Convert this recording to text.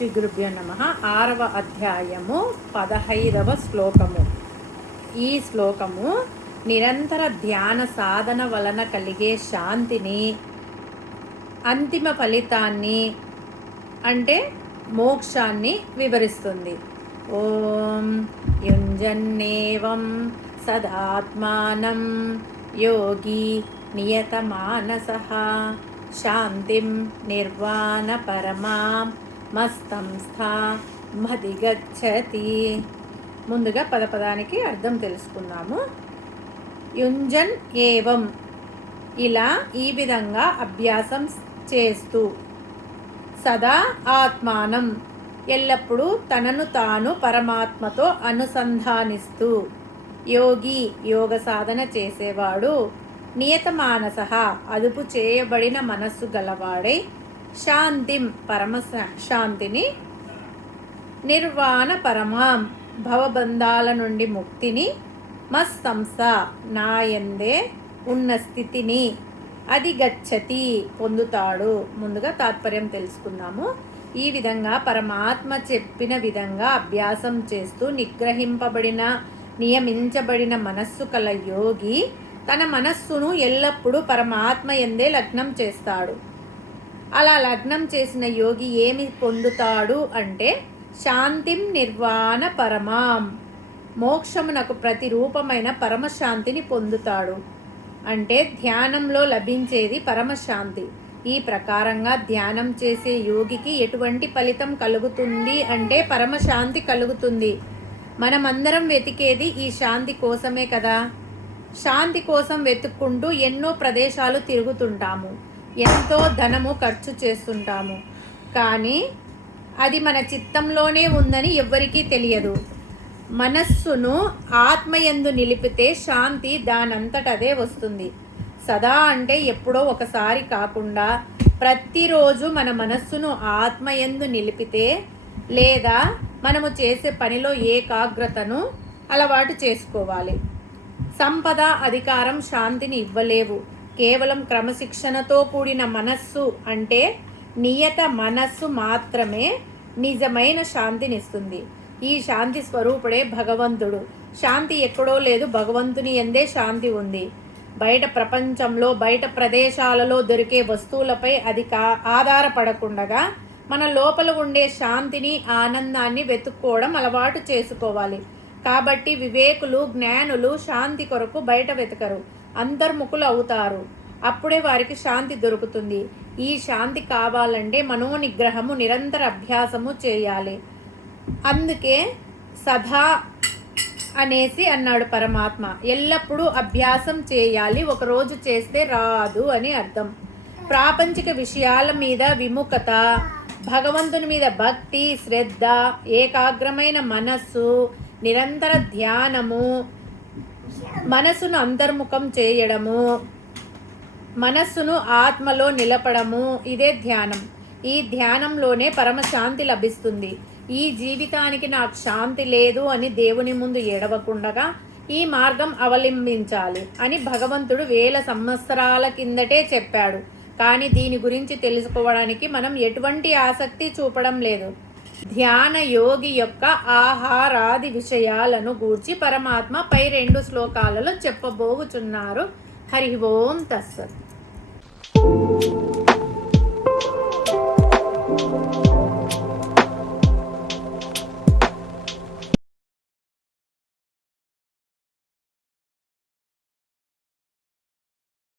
శ్రీ గురుభ్యో నమః. 6వ అధ్యాయము 15వ శ్లోకము. ఈ శ్లోకము నిరంతర ధ్యాన సాధన వలన కలిగే శాంతిని, అంతిమ ఫలితాన్ని అంటే మోక్షాన్ని వివరిస్తుంది. ఓం యుంజన్నేవం సదాత్మానం యోగి నియతమానసః శాంతిం నిర్వాణ పరమాం మస్తంస్థా మధిగచ్చతి. ముందుగా పదపదానికి అర్థం తెలుసుకుందాము. యుంజన్ ఏవం, ఇలా ఈ విధంగా అభ్యాసం చేస్తూ, సదా ఆత్మానం, ఎల్లప్పుడూ తనను తాను పరమాత్మతో అనుసంధానిస్తూ, యోగి, యోగ సాధన చేసేవాడు, నియతమానసః, అదుపు చేయబడిన మనస్సు గలవాడై, శాంతిం, పరమ శాంతిని, నిర్వాణ పరమాం, భవబంధాల నుండి ముక్తిని, మస్తంస, నాయందే ఉన్న స్థితిని, అధిగచ్చతి, పొందుతాడు. ముందుగా తాత్పర్యం తెలుసుకుందాము. ఈ విధంగా పరమాత్మ చెప్పిన విధంగా అభ్యాసం చేస్తూ నిగ్రహింపబడిన, నియమించబడిన మనస్సు కల యోగి తన మనస్సును ఎల్లప్పుడూ పరమాత్మ యందే లగ్నం చేస్తాడు. అలా లగ్నం చేసిన యోగి ఏమి పొందుతాడు అంటే శాంతిం నిర్వాణ పరమాం, మోక్షమునకు ప్రతిరూపమైన పరమశాంతిని పొందుతాడు. అంటే ధ్యానంలో లభించేది పరమశాంతి. ఈ ప్రకారంగా ధ్యానం చేసే యోగికి ఎటువంటి ఫలితం కలుగుతుంది అంటే పరమశాంతి కలుగుతుంది. మనమందరం వెతికేది ఈ శాంతి కోసమే కదా. శాంతి కోసం వెతుక్కుంటూ ఎన్నో ప్రదేశాలు తిరుగుతుంటాము, ఎంతో ధనము ఖర్చు చేస్తుంటాము. కానీ అది మన చిత్తంలోనే ఉందని ఎవ్వరికీ తెలియదు. మనస్సును ఆత్మయందు నిలిపితే శాంతి దానంతటదే వస్తుంది. సదా అంటే ఎప్పుడో ఒకసారి కాకుండా ప్రతిరోజు మన మనస్సును ఆత్మయందు నిలిపితే, లేదా మనము చేసే పనిలో ఏకాగ్రతను అలవాటు చేసుకోవాలి. సంపద, అధికారం శాంతిని ఇవ్వలేవు. కేవలం క్రమశిక్షణతో కూడిన మనస్సు అంటే నియత మనస్సు మాత్రమే నిజమైన శాంతినిస్తుంది. ఈ శాంతి స్వరూపుడే భగవంతుడు. శాంతి ఎక్కడో లేదు, భగవంతుని యందే శాంతి ఉంది. బయట ప్రపంచంలో, బయట ప్రదేశాలలో దొరికే వస్తువులపై అది ఆధారపడకుండగా మన లోపల ఉండే శాంతిని, ఆనందాన్ని వెతుక్కోవడం అలవాటు చేసుకోవాలి. కాబట్టి వివేకులు, జ్ఞానులు శాంతి కొరకు బయట వెతకరు, అంతర్ముఖులు అవుతారు. అప్పుడే వారికి శాంతి దొరుకుతుంది. ఈ శాంతి కావాలంటే మనోనిగ్రహము, నిరంతర అభ్యాసము చేయాలి. అందుకే సదా అనేసి అన్నాడు పరమాత్మ. ఎల్లప్పుడూ అభ్యాసం చేయాలి, ఒకరోజు చేస్తే రాదు అని అర్థం. ప్రాపంచిక విషయాల మీద విముఖత, భగవంతుని మీద భక్తి, శ్రద్ధ, ఏకాగ్రమైన మనస్సు, నిరంతర ధ్యానము, మనసును అంతర్ముఖం చేయడము, మనస్సును ఆత్మలో నిలపడము, ఇదే ధ్యానం. ఈ ధ్యానంలోనే పరమశాంతి లభిస్తుంది. ఈ జీవితానికి నాకు శాంతి లేదు అని దేవుని ముందు ఏడవకుండగా ఈ మార్గం అవలంబించాలి అని భగవంతుడు 1000 సంవత్సరాల కిందటే చెప్పాడు. కానీ దీని గురించి తెలుసుకోవడానికి మనం ఎటువంటి ఆసక్తి చూపడం లేదు. ధ్యాన యోగి యొక్క ఆహారాది విషయాలను గూర్చి పరమాత్మ పై 2 శ్లోకాలలో చెప్పబోచున్నారు. హరి ఓం తత్సత్.